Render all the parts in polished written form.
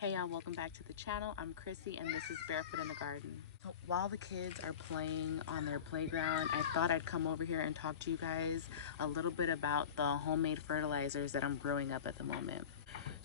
Hey y'all, welcome back to the channel. I'm Chrissy and this is Barefoot in the Garden. So while the kids are playing on their playground, I thought I'd come over here and talk to you guys a little bit about the homemade fertilizers that I'm brewing up at the moment.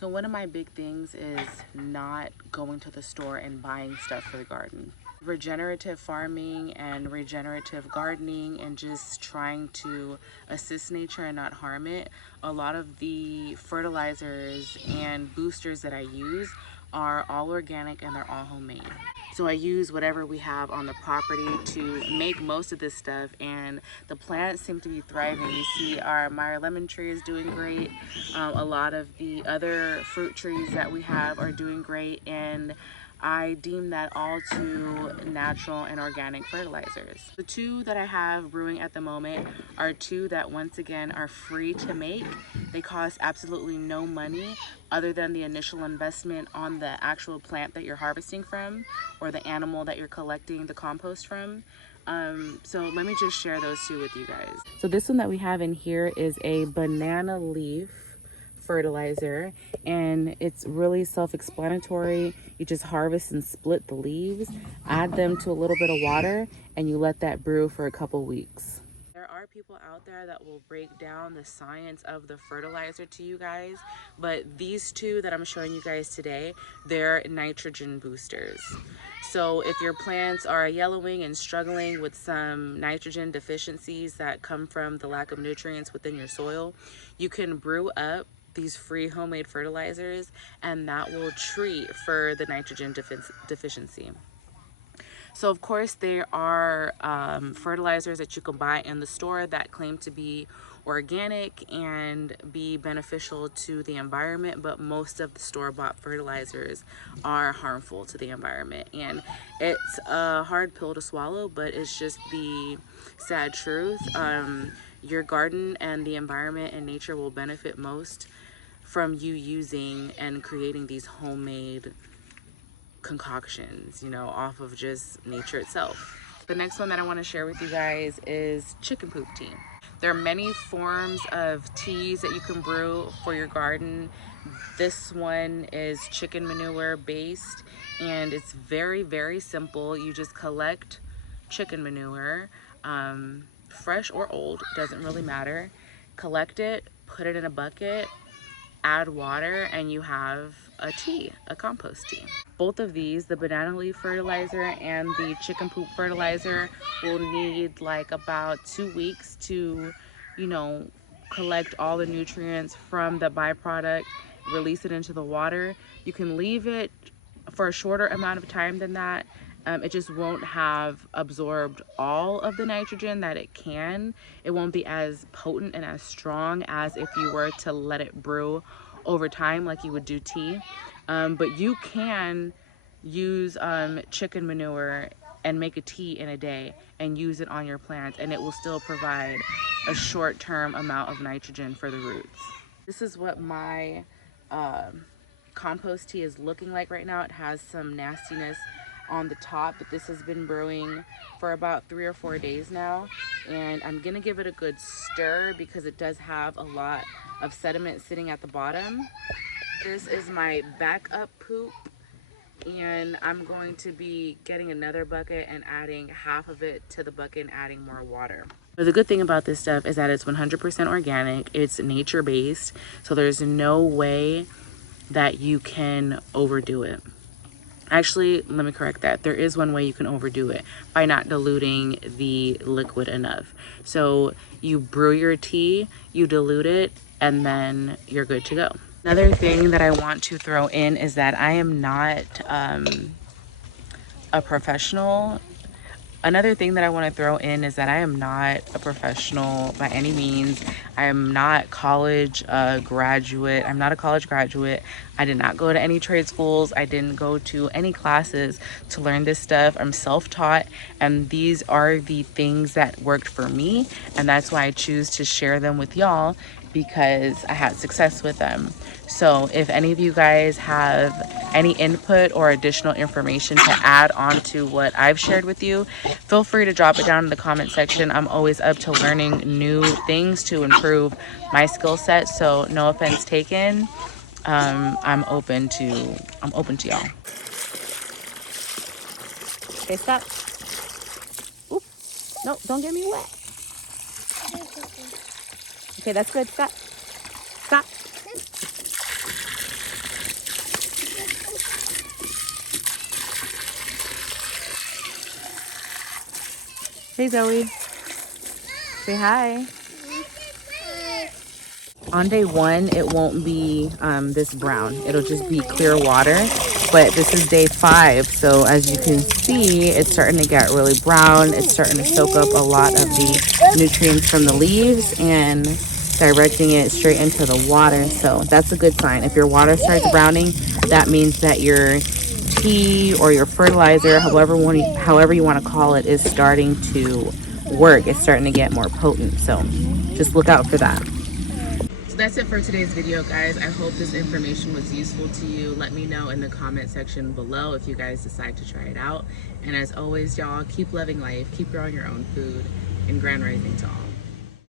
So one of my big things is not going to the store and buying stuff for the garden. Regenerative farming and regenerative gardening and just trying to assist nature and not harm it. A lot of the fertilizers and boosters that I use are all organic and they're all homemade. So I use whatever we have on the property to make most of this stuff, and the plants seem to be thriving. You see our Meyer lemon tree is doing great. A lot of the other fruit trees that we have are doing great, and I deem that all to natural and organic fertilizers. The two that I have brewing at the moment are two that once again are free to make. They cost absolutely no money other than the initial investment on the actual plant that you're harvesting from or the animal that you're collecting the compost from. So let me just share those two with you guys. So this one that we have in here is a banana leaf fertilizer, and it's really self-explanatory. You just harvest and split the leaves, add them to a little bit of water, and you let that brew for a couple weeks. There are people out there that will break down the science of the fertilizer to you guys, but these two that I'm showing you guys today, they're nitrogen boosters. So if your plants are yellowing and struggling with some nitrogen deficiencies that come from the lack of nutrients within your soil, you can brew up these free homemade fertilizers and that will treat for the nitrogen deficiency. So of course there are fertilizers that you can buy in the store that claim to be organic and be beneficial to the environment, but most of the store-bought fertilizers are harmful to the environment, and it's a hard pill to swallow, but it's just the sad truth. Your garden and the environment and nature will benefit most from you using and creating these homemade concoctions, you know, off of just nature itself. The next one that I want to share with you guys is chicken poop tea. There are many forms of teas that you can brew for your garden. This one is chicken manure based, and it's very, very simple. You just collect chicken manure, fresh or old, doesn't really matter. Collect it, put it in a bucket, add water, and you have a tea, a compost tea. Both of these, the banana leaf fertilizer and the chicken poop fertilizer, will need like about 2 weeks to, you know, collect all the nutrients from the byproduct, release it into the water. You can leave it for a shorter amount of time than that. It just won't have absorbed all of the nitrogen that it can. It won't be as potent and as strong as if you were to let it brew over time like you would do tea. But you can use chicken manure and make a tea in a day and use it on your plants, and it will still provide a short-term amount of nitrogen for the roots. This is what my compost tea is looking like right now. It has some nastiness on the top, but this has been brewing for about 3 or 4 days now, and I'm gonna give it a good stir because it does have a lot of sediment sitting at the bottom. This is my backup poop, and I'm going to be getting another bucket and adding half of it to the bucket and adding more water. But the good thing about this stuff is that it's 100% organic, it's nature based, so there's no way that you can overdo it. Actually, let me correct that. There is one way you can overdo it, by not diluting the liquid enough. So you brew your tea, you dilute it, and then you're good to go. Another thing that I want to throw in is that I am not a professional. Another thing that I want to throw in is that I am not a professional by any means. I am not college graduate. I'm not a college graduate. I did not go to any trade schools. I didn't go to any classes to learn this stuff. I'm self-taught, and these are the things that worked for me, and that's why I choose to share them with y'all, because I had success with them. So if any of you guys have any input or additional information to add on to what I've shared with you, feel free to drop it down in the comment section. I'm always up to learning new things to improve my skill set, so no offense taken. I'm open to y'all. Okay, stop. Oop. No, don't get me wet. Okay, that's good. Stop. Stop. Hey, Zoe. Say hi. On day 1, it won't be this brown. It'll just be clear water. But this is day 5, so as you can see, it's starting to get really brown. It's starting to soak up a lot of the nutrients from the leaves and directing it straight into the water. So that's a good sign. If your water starts browning, that means that your tea or your fertilizer, however you want to call it, is starting to work. It's starting to get more potent. So just look out for that. So that's it for today's video, guys. I hope this information was useful to you. Let me know in the comment section below if you guys decide to try it out. And as always, y'all, keep loving life, keep growing your own food, and grand rising to all.